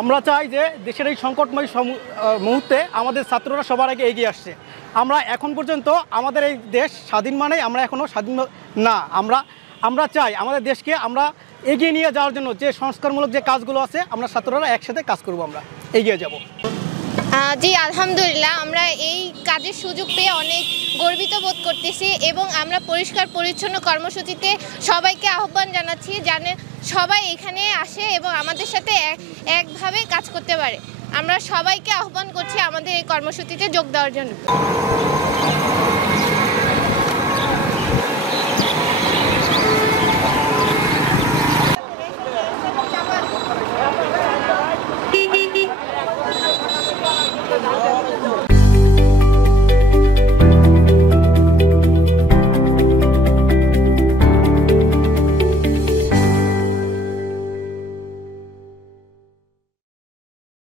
আমরা চাই যে দেশের এই সংকটময় মুহূর্তে আমাদের ছাত্ররা সবার আগে এগিয়ে আসছে। আমরা এখন পর্যন্ত আমাদের এই দেশ স্বাধীন মানে আমরা এখনও স্বাধীন না। আমরা চাই আমাদের দেশকে আমরা এগিয়ে নিয়ে যাওয়ার জন্য যে সংস্কারমূলক যে কাজগুলো আছে আমরা ছাত্ররা একসাথে কাজ করব, আমরা এগিয়ে যাব। জি আলহামদুলিল্লাহ, আমরা এই কাজের সুযোগ পেয়ে অনেক গর্বিত বোধ করতেছি এবং আমরা পরিষ্কার পরিচ্ছন্ন কর্মসূচিতে সবাইকে আহ্বান জানাচ্ছি যেন সবাই এখানে আসে এবং আমাদের সাথে একভাবে কাজ করতে পারে। আমরা সবাইকে আহ্বান করছি আমাদের এই কর্মসূচিতে যোগ দেওয়ার জন্য।